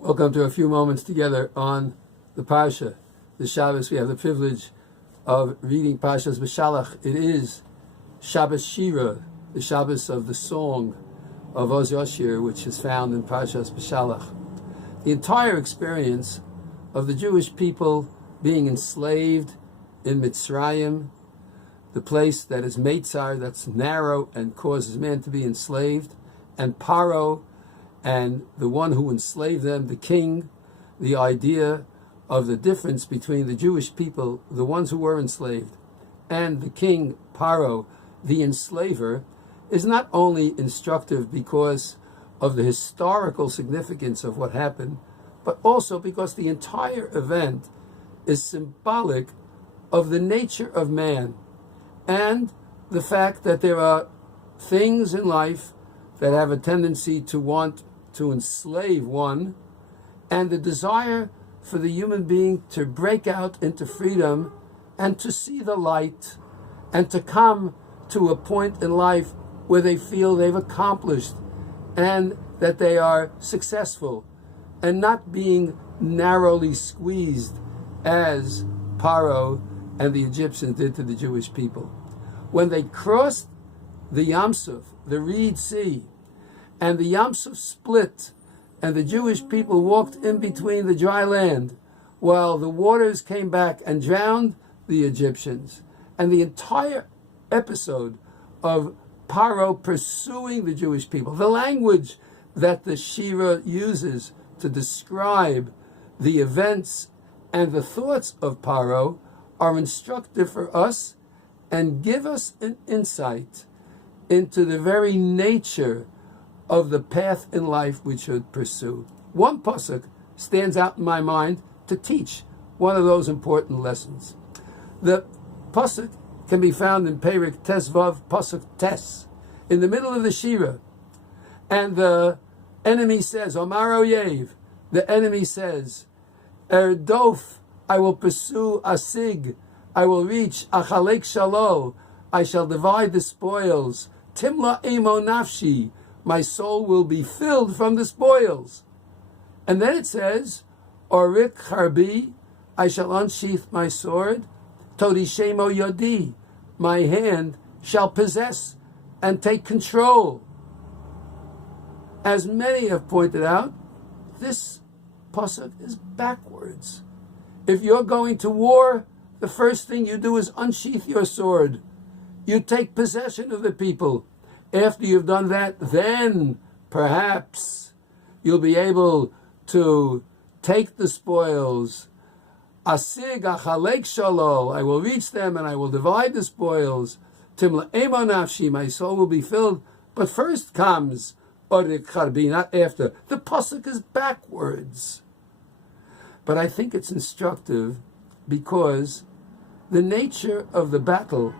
Welcome to a few moments together on the Parsha. The Shabbos, we have the privilege of reading Parshas Beshalach. It is Shabbos Shira, the Shabbos of the song of Oz Yoshir, which is found in Parshas Beshalach. The entire experience of the Jewish people being enslaved in Mitzrayim, the place that is Meitzar, that's narrow and causes man to be enslaved, and Paro, and the one who enslaved them, the king, the idea of the difference between the Jewish people, the ones who were enslaved, and the king, Paro, the enslaver, is not only instructive because of the historical significance of what happened, but also because the entire event is symbolic of the nature of man and the fact that there are things in life that have a tendency to want to enslave one, and the desire for the human being to break out into freedom and to see the light and to come to a point in life where they feel they've accomplished and that they are successful and not being narrowly squeezed as Paro and the Egyptians did to the Jewish people. When they crossed the Yam Suf, the Reed Sea, and the Yam Suf split, and the Jewish people walked in between the dry land, while the waters came back and drowned the Egyptians. And the entire episode of Paro pursuing the Jewish people, the language that the Shira uses to describe the events and the thoughts of Paro, are instructive for us and give us an insight into the very nature of the path in life we should pursue. One pasuk stands out in my mind to teach one of those important lessons. The pasuk can be found in Perik Tesvav, pasuk Tes, in the middle of the Shira. And the enemy says, Omar Oyev, the enemy says, Erdof, I will pursue Asig, I will reach Achalek Shalol, I shall divide the spoils, Timla Emo Nafshi, my soul will be filled from the spoils. And then it says, Orik Harbi, I shall unsheath my sword, Todishemo Yodi, my hand shall possess and take control. As many have pointed out, this pasuk is backwards. If you're going to war, the first thing you do is unsheath your sword. You take possession of the people. After you've done that, then perhaps you'll be able to take the spoils. Asig achalek shalol, I will reach them and I will divide the spoils. Timla emo nafshi, my soul will be filled. But first comes orik charbi, not after. The pasuk is backwards. But I think it's instructive because the nature of the battle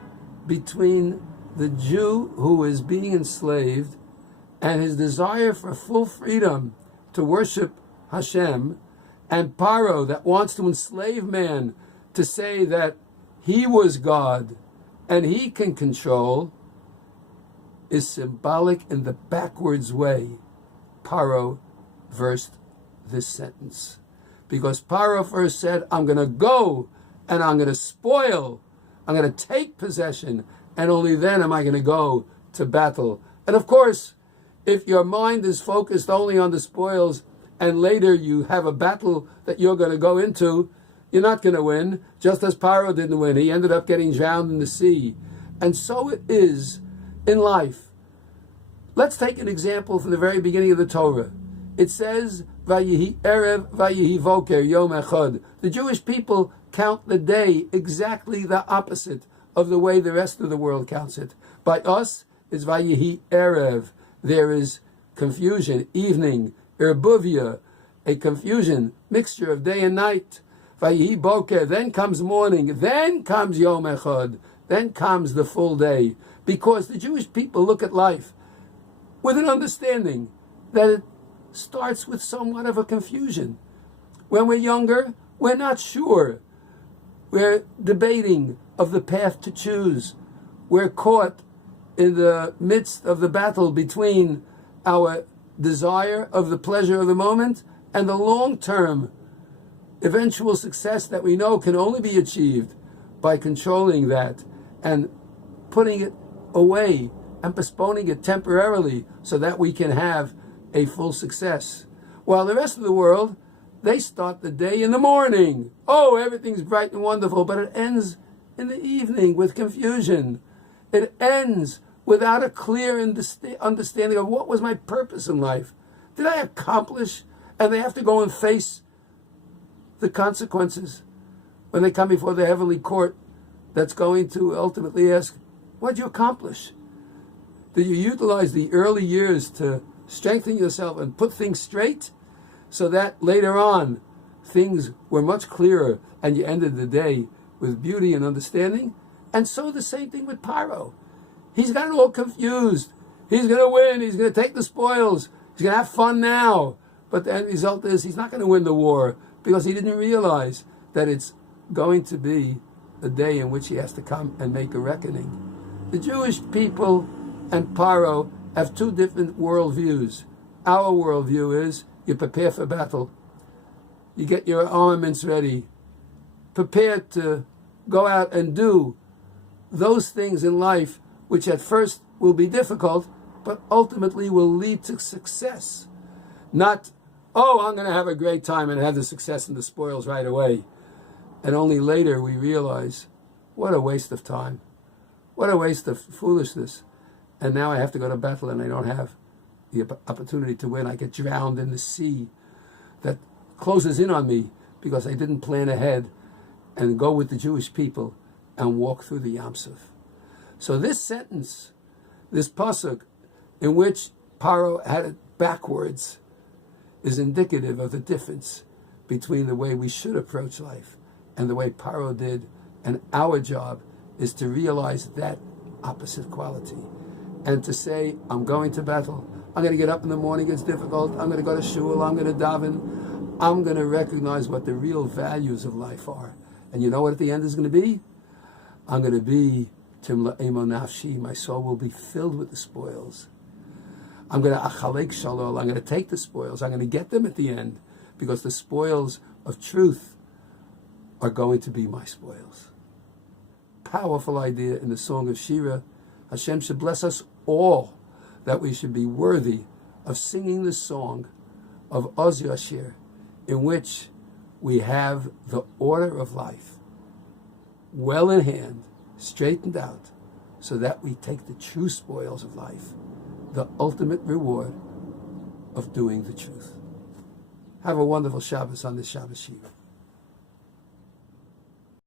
between the Jew who is being enslaved and his desire for full freedom to worship Hashem, and Paro that wants to enslave man to say that he was God and he can control, is symbolic in the backwards way Paro versed this sentence. Because Paro first said, I'm going to go and I'm going to spoil, I'm going to take possession, and only then am I going to go to battle. And of course, if your mind is focused only on the spoils and later you have a battle that you're going to go into, you're not going to win, just as Paro didn't win. He ended up getting drowned in the sea. And so it is in life. Let's take an example from the very beginning of the Torah. It says, Vayihi Erev, Vayihi Voker, Yom Echad. The Jewish people count the day exactly the opposite of the way the rest of the world counts it. By us, it's Vayihi Erev. There is confusion, evening, Erbuvia, a confusion, mixture of day and night. Vayihi Boker, then comes morning, then comes Yom Echad, then comes the full day. Because the Jewish people look at life with an understanding that it starts with somewhat of a confusion. When we're younger, we're not sure. We're debating of the path to choose. We're caught in the midst of the battle between our desire of the pleasure of the moment and the long-term eventual success that we know can only be achieved by controlling that and putting it away and postponing it temporarily so that we can have a full success. While the rest of the world, they start the day in the morning. Oh, everything's bright and wonderful, but it ends in the evening with confusion. It ends without a clear understanding of what was my purpose in life. Did I accomplish? And they have to go and face the consequences when they come before the heavenly court that's going to ultimately ask, what did you accomplish? Did you utilize the early years to strengthen yourself and put things straight so that later on things were much clearer and you ended the day with beauty and understanding? And so the same thing with Paro. He's got it all confused. He's going to win. He's going to take the spoils. He's going to have fun now. But the end result is he's not going to win the war because he didn't realize that it's going to be a day in which he has to come and make a reckoning. The Jewish people and Paro have two different worldviews. Our worldview is you prepare for battle. You get your armaments ready. Prepared to go out and do those things in life which at first will be difficult, but ultimately will lead to success. Not, oh, I'm going to have a great time and have the success and the spoils right away. And only later we realize, what a waste of time. What a waste of foolishness. And now I have to go to battle and I don't have the opportunity to win. I get drowned in the sea that closes in on me because I didn't plan ahead and go with the Jewish people and walk through the Yam Suf. So this sentence, this pasuk, in which Paro had it backwards, is indicative of the difference between the way we should approach life and the way Paro did. And our job is to realize that opposite quality and to say, I'm going to battle. I'm going to get up in the morning. It's difficult. I'm going to go to shul. I'm going to daven. I'm going to recognize what the real values of life are. And you know what at the end is going to be? I'm going to be Timla Emo Nafshi. My soul will be filled with the spoils. I'm going to achalek shalol. I'm going to take the spoils. I'm going to get them at the end because the spoils of truth are going to be my spoils. Powerful idea in the Song of Shira. Hashem should bless us all that we should be worthy of singing the song of Oz Yashir, in which we have the order of life well in hand, straightened out, so that we take the true spoils of life, the ultimate reward of doing the truth. Have a wonderful Shabbos on this Shabbos Shira.